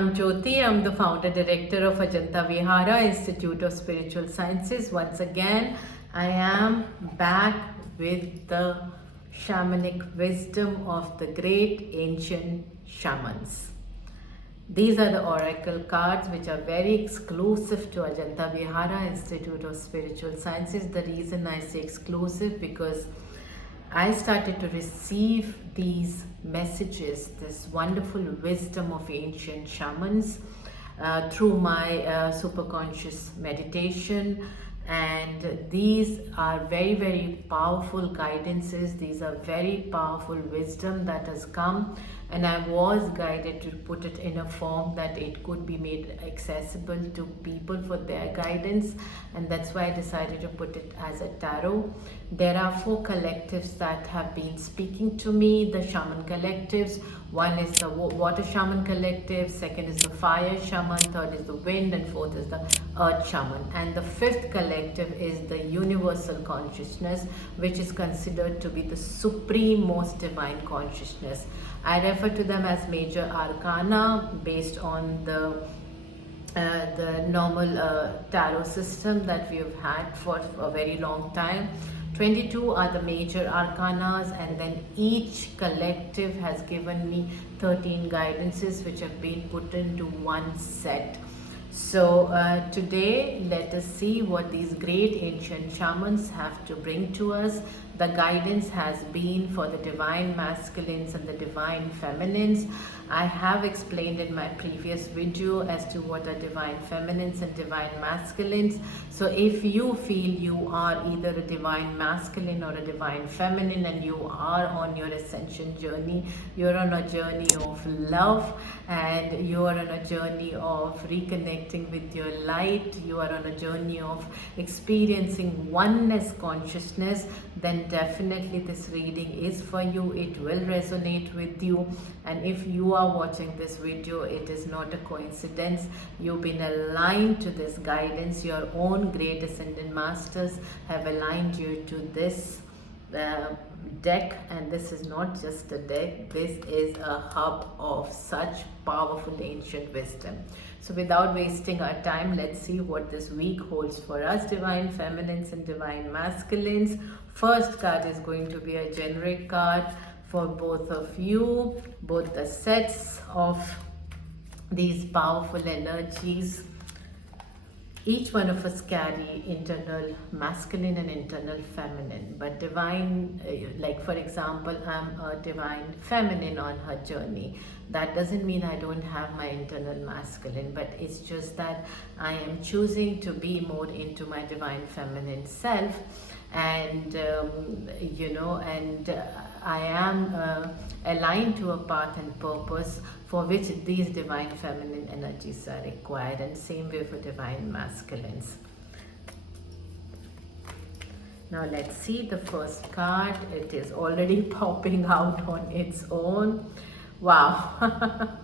I'm Jyoti. I'm the founder director of Ajanta Vihara Institute of Spiritual Sciences. Once again, I am back with the shamanic wisdom of the great ancient shamans. These are the oracle cards which are very exclusive to Ajanta Vihara Institute of Spiritual Sciences. The reason I say exclusive because I started to receive these messages, this wonderful wisdom of ancient shamans through my superconscious meditation, and these are very, very powerful guidances. These are very powerful wisdom that has come, and I was guided to put it in a form that it could be made accessible to people for their guidance, and that's why I decided to put it as a tarot. There are 4 collectives that have been speaking to me, the shaman collectives. One is the water shaman collective, second is the fire shaman, third is the wind, and fourth is the earth shaman. And the 5th collective is the universal consciousness, which is considered to be the supreme most divine consciousness. I refer to them as major arcana based on the normal tarot system that we have had for a very long time. 22 are the major arcanas, and then each collective has given me 13 guidances which have been put into one set. So today let us see what these great ancient shamans have to bring to us. The guidance has been for the divine masculines and the divine feminines. I have explained in my previous video as to what are divine feminines and divine masculines. So if you feel you are either a divine masculine or a divine feminine and you are on your ascension journey, you're on a journey of love and you are on a journey of reconnecting with your light, you are on a journey of experiencing oneness consciousness, then definitely this reading is for you. It will resonate with you, and if you are watching this video, it is not a coincidence. You've been aligned to this guidance. Your own great ascended masters have aligned you to this deck, and this is not just a deck, this is a hub of such powerful ancient wisdom. So without wasting our time, let's see what this week holds for us, divine feminines and divine masculines. First card is going to be a generic card for both of you, both the sets of these powerful energies. Each one of us carry internal masculine and internal feminine, but divine, like for example, I'm a divine feminine on her journey. That doesn't mean I don't have my internal masculine, but it's just that I am choosing to be more into my divine feminine self, and I am aligned to a path and purpose for which these divine feminine energies are required, and same way for divine masculines. Now let's see the first card. It is already popping out on its own. Wow.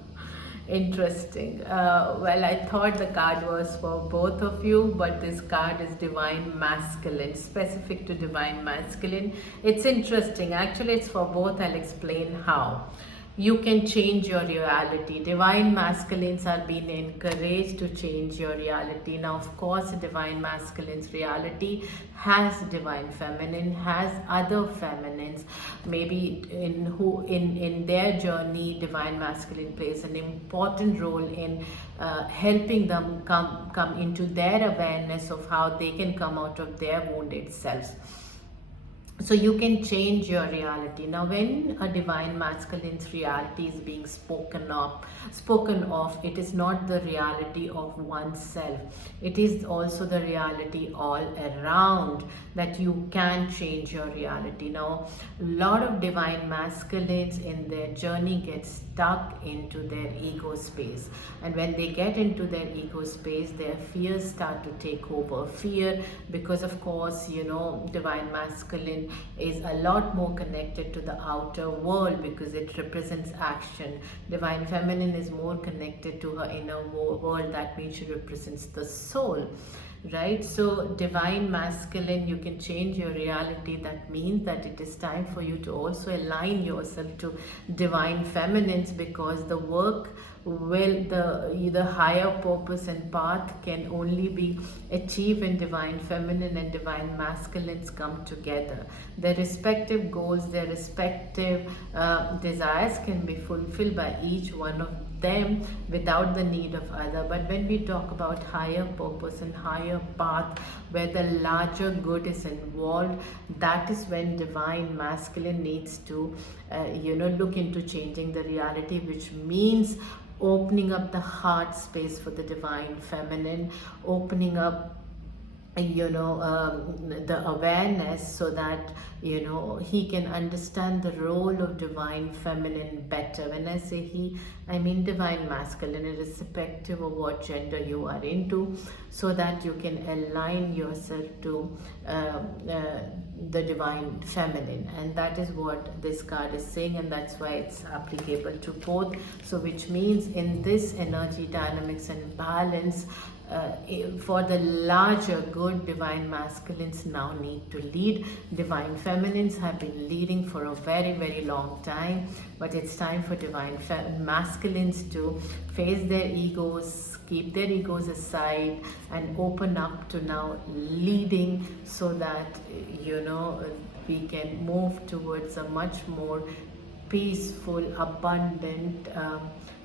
Interesting. Well, I thought the card was for both of you, but this card is divine masculine, specific to divine masculine. It's interesting. Actually, it's for both. I'll explain how. You can change your reality. Divine masculines are being encouraged to change your reality. Now, of course, divine masculine's reality has divine feminine, has other feminines. Maybe in their journey, divine masculine plays an important role in helping them come into their awareness of how they can come out of their wounded selves. So you can change your reality. Now when a divine masculine's reality is being spoken of, it is not the reality of oneself. It is also the reality all around, that you can change your reality. Now a lot of divine masculines in their journey get stuck into their ego space, and when they get into their ego space, their fears start to take over. Fear, because of course, divine masculine is a lot more connected to the outer world because it represents action. Divine feminine is more connected to her inner world. That means she represents the soul. right? So divine masculine, you can change your reality. That means that it is time for you to also align yourself to divine feminines, because the work will, the higher purpose and path can only be achieved when divine feminine and divine masculines come together. Their respective goals, their respective desires can be fulfilled by each one of them without the need of other. But when we talk about higher purpose and higher path, where the larger good is involved, that is when divine masculine needs to look into changing the reality, which means opening up the heart space for the divine feminine, opening up the awareness, so that he can understand the role of divine feminine better. When I say he, I mean divine masculine, irrespective of what gender you are into, so that you can align yourself to the divine feminine. And that is what this card is saying, and that's why it's applicable to both. So which means in this energy dynamics and balance, for the larger good, divine masculines now need to lead. Divine feminines have been leading for a very, very long time, but it's time for divine masculines to face their egos, keep their egos aside, and open up to now leading, so that we can move towards a much more peaceful, abundant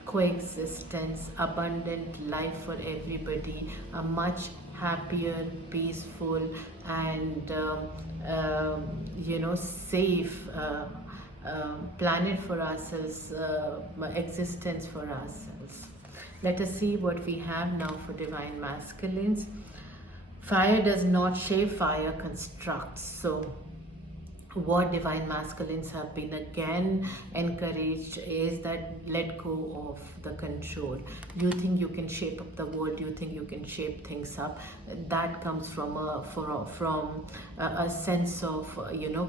coexistence, abundant life for everybody, a much happier, peaceful, and safe planet for ourselves, existence for ourselves. Let us see what we have now for divine masculines. Fire does not shape, fire constructs. So what divine masculines have been again encouraged is that let go of the control. You think you can shape up the world, you think you can shape things up. That comes from a sense of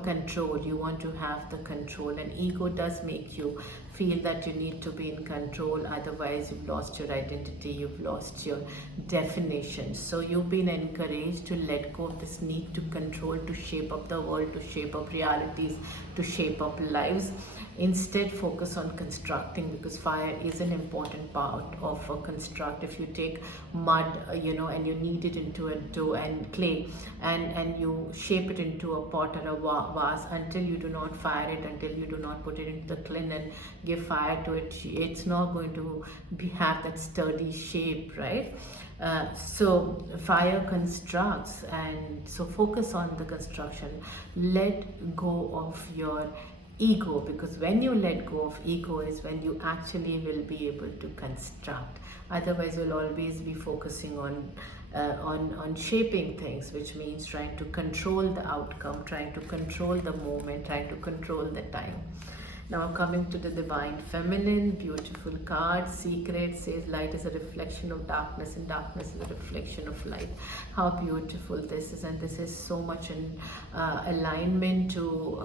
control. You want to have the control, and ego does make you feel that you need to be in control, otherwise you've lost your identity, you've lost your definition. So you've been encouraged to let go of this need to control, to shape up the world, to shape up realities, to shape up lives. Instead, focus on constructing, because fire is an important part of a construct. If you take mud, and you knead it into a dough, and clay, and you shape it into a pot or a vase, until you do not fire it, until you do not put it into the kiln and give fire to it, it's not going to have that sturdy shape, right? So fire constructs, and so focus on the construction. Let go of your ego, because when you let go of ego is when you actually will be able to construct. Otherwise you'll always be focusing on shaping things, which means trying to control the outcome, trying to control the moment, trying to control the time. Now coming to the divine feminine, beautiful card. Secret says light is a reflection of darkness, and darkness is a reflection of light. How beautiful this is, and this is so much in alignment to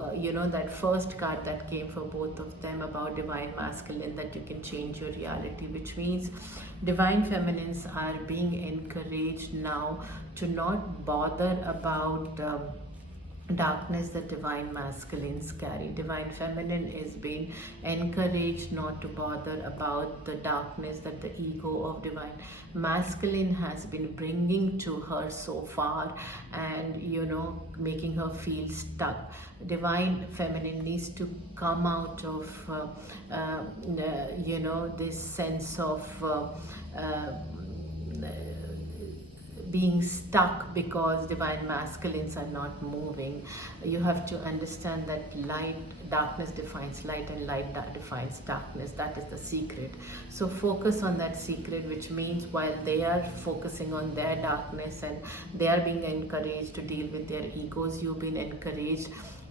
that first card that came for both of them about divine masculine, that you can change your reality, which means divine feminines are being encouraged now to not bother about darkness that divine masculines carry. Divine feminine is being encouraged not to bother about the darkness that the ego of divine masculine has been bringing to her so far, and making her feel stuck. Divine feminine needs to come out of this sense of being stuck because divine masculines are not moving. You have to understand that darkness defines light, and light defines darkness. That is the secret. So focus on that secret, which means while they are focusing on their darkness and they are being encouraged to deal with their egos, you've been encouraged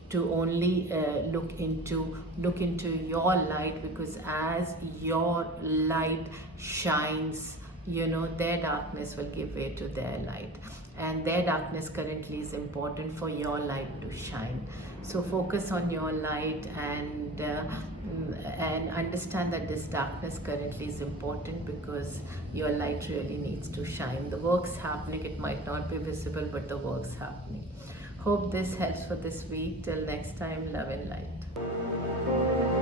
to only look into your light, because as your light shines, their darkness will give way to their light. and their darkness currently is important for your light to shine. So focus on your light, and understand that this darkness currently is important because your light really needs to shine. The work's happening, it might not be visible, but the work's happening. Hope this helps for this week. Till next time, love and light.